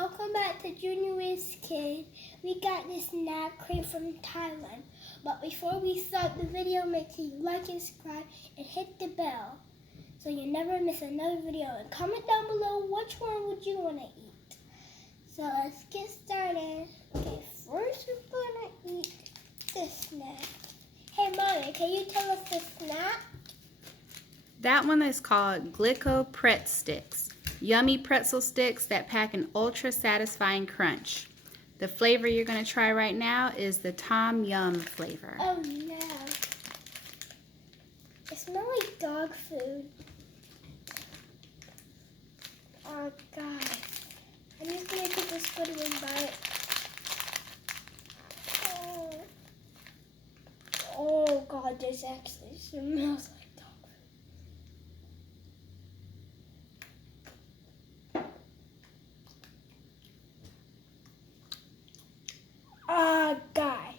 welcome back to Junior Wiz Kid. We got this snack crate from Thailand. But before we start the video, make sure you like and subscribe and hit the bell so you never miss another video. And comment down below which one would you want to eat. So let's get started. Okay, first we're gonna eat this snack. Hey Mommy, can you tell us the snack? That one is called Glico Pretz Sticks. Yummy pretzel sticks that pack an ultra satisfying crunch. The flavor you're going to try right now is the Tom Yum flavor. Oh no. It smells like dog food. Oh God. I'm just going to take this good one bite. Oh God, this actually smells like dog food. Ah, guy.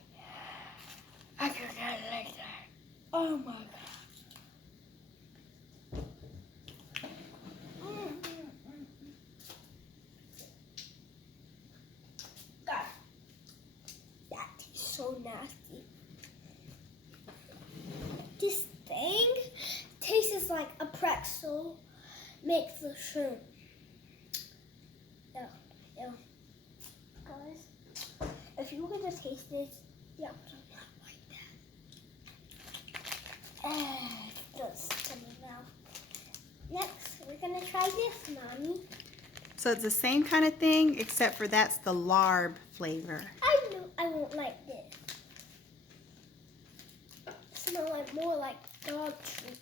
I could not like that. Oh my God. God, that tastes so nasty. This thing tastes like a pretzel mixed with shrimp. Ew, ew. Guys, if you were to taste this, yeah, but I'm not like that. It does to me now. Next, we're gonna try this, Mommy. So it's the same kind of thing, except for that's the larb flavor. I know I won't like this. It smells like more like dog treats.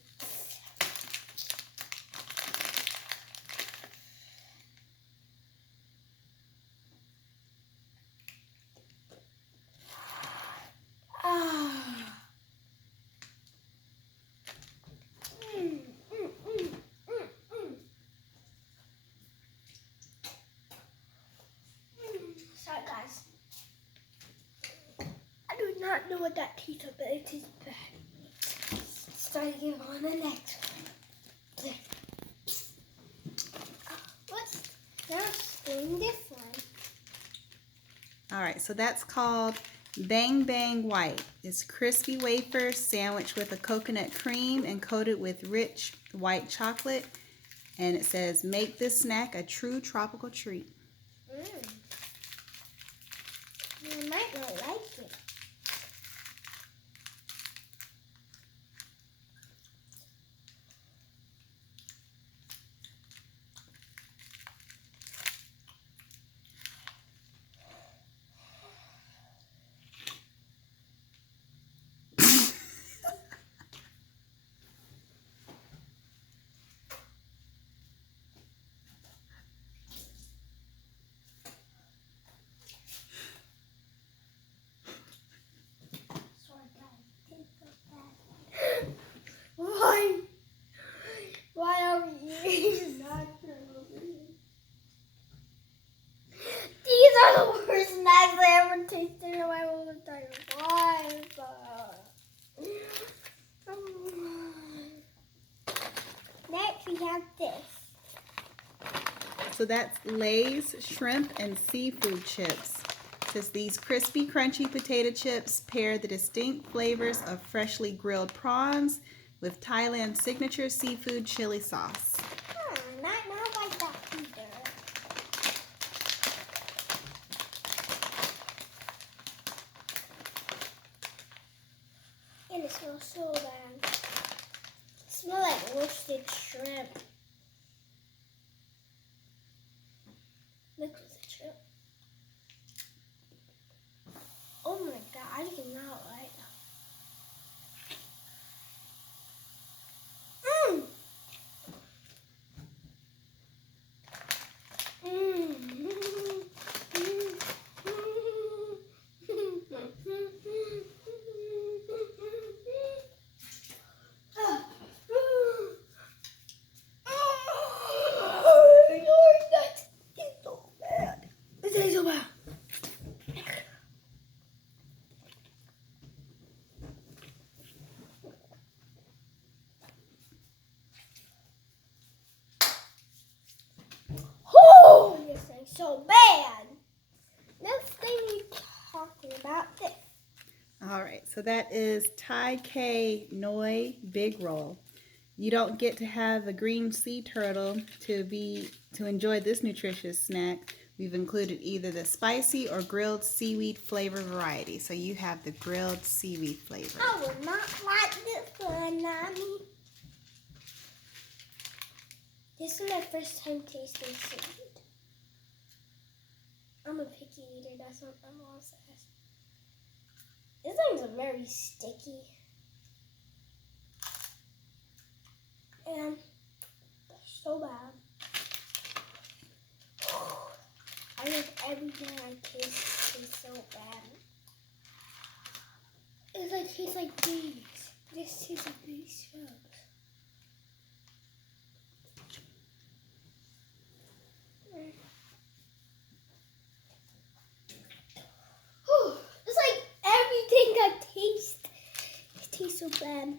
Sorry guys. I do not know what that tastes like, but it tastes bad. Starting on the next one. Let's now spoon this one. All right, so that's called Bang Bang White. It's crispy wafers sandwiched with a coconut cream and coated with rich white chocolate. And it says, make this snack a true tropical treat. I might not like it. Why are we eating nachos? These are the worst snacks I ever tasted in my whole entire life. Next, we have this. So that's Lay's shrimp and seafood chips. It says these crispy, crunchy potato chips pair the distinct flavors of freshly grilled prawns with Thailand's signature seafood chili sauce. Not like that either. And it smells so bad. It smells like roasted shrimp. Look at the shrimp. Oh my God, I do not like that. So that is Thai K Noi Big Roll. You don't get to have a green sea turtle to enjoy this nutritious snack. We've included either the spicy or grilled seaweed flavor variety. So you have the grilled seaweed flavor. I would not like this one, Mommy. This is my first time tasting seaweed. I'm a picky eater, that's what my mom says. These things are very sticky. And they're so bad. I think everything I taste is so bad. It like tastes like these. This tastes like these frogs. It's like everything I taste. It tastes so bad.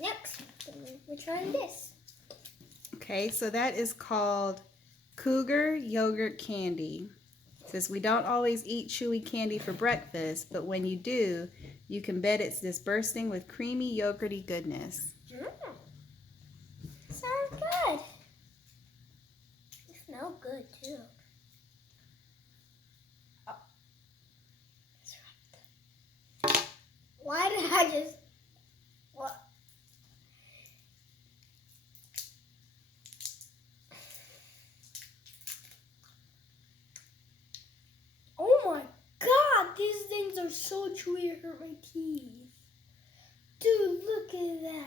Next, we're trying this. Okay, so that is called Cougar Yogurt Candy. It says we don't always eat chewy candy for breakfast, but when you do, you can bet it's this bursting with creamy yogurty goodness. Sounds good. It smells good too. Oh. That's right. Why did I just... What? Oh my god, these things are so chewy it hurt my teeth. Dude, look at that.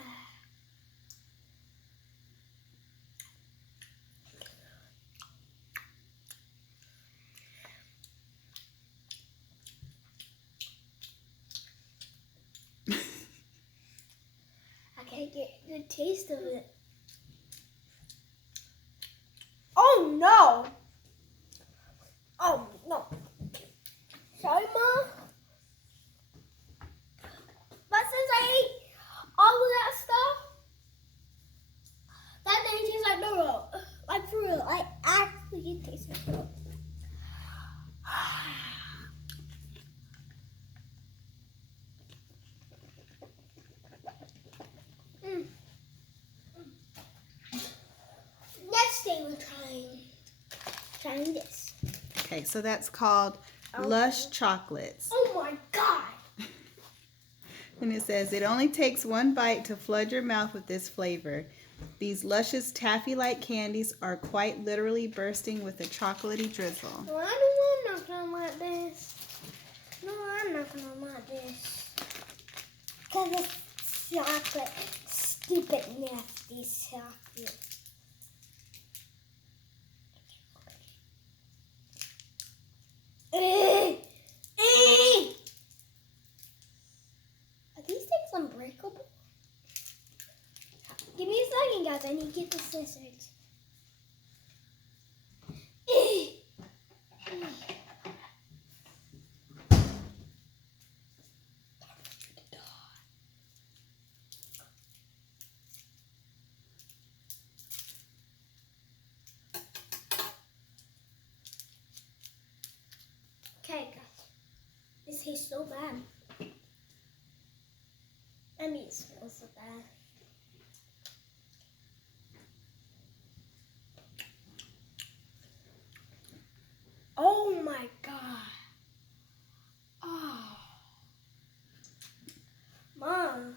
I can't get the taste of it. Oh no! Oh no. Sorry, Mom. But since I ate all of that stuff, that thing tastes like Noro. Like for real. I actually can taste it. Next thing we're trying this. Okay, so that's called Lush Chocolates. Oh my god! And it says, it only takes one bite to flood your mouth with this flavor. These luscious taffy-like candies are quite literally bursting with a chocolatey drizzle. No, I'm not gonna like this. No, I'm not gonna like this. Because it's chocolate. Stupid, nasty chocolate. Are these things unbreakable? Give me a second, guys. I need to get the scissors. Okay, guys. This tastes so bad. I mean, it smells so bad. Oh my god. Oh. Mom,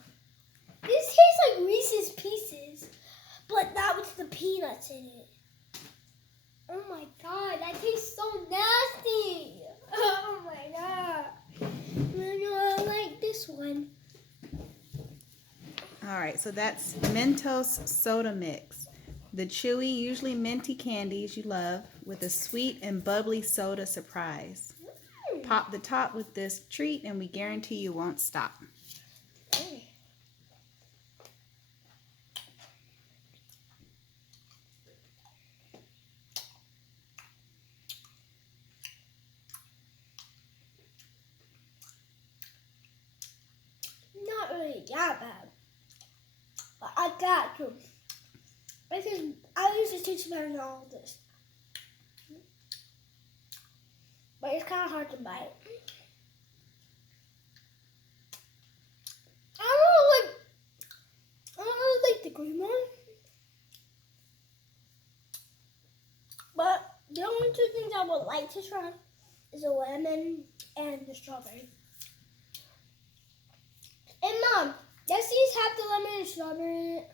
this tastes like Reese's Pieces, but not with the peanuts in it. Oh my god, that tastes so nasty. Oh my god. I like this one. All right, so that's Mentos Soda Mix. The chewy, usually minty candies you love with a sweet and bubbly soda surprise. Pop the top with this treat and we guarantee you won't stop. Not really that bad, but I got to. Because I used to taste better than all of this. But it's kind of hard to bite. The only two things I would like to try is the lemon and the strawberry. And Mom, does these have the lemon and strawberry in it?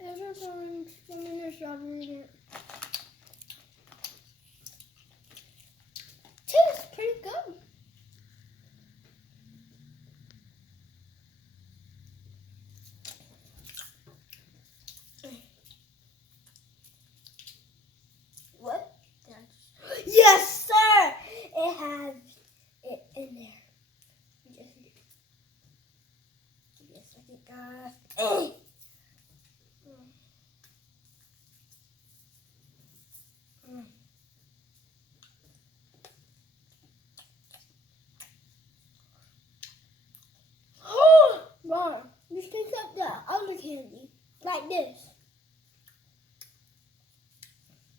Is there lemon and strawberry in it? Tastes pretty good. What? Yes, sir! It has it in there. Just give me a second, guys. Mom, you stick up the other candy like this.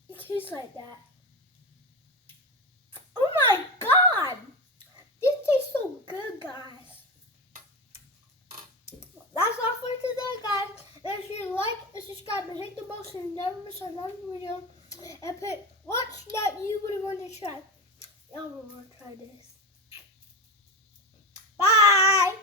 It tastes like that. Oh my God! This tastes so good, guys. That's all for today, guys. Make sure you like and subscribe and hit the bell so you never miss another video. And pick what snack you would want to try. Y'all will want to try this. Bye!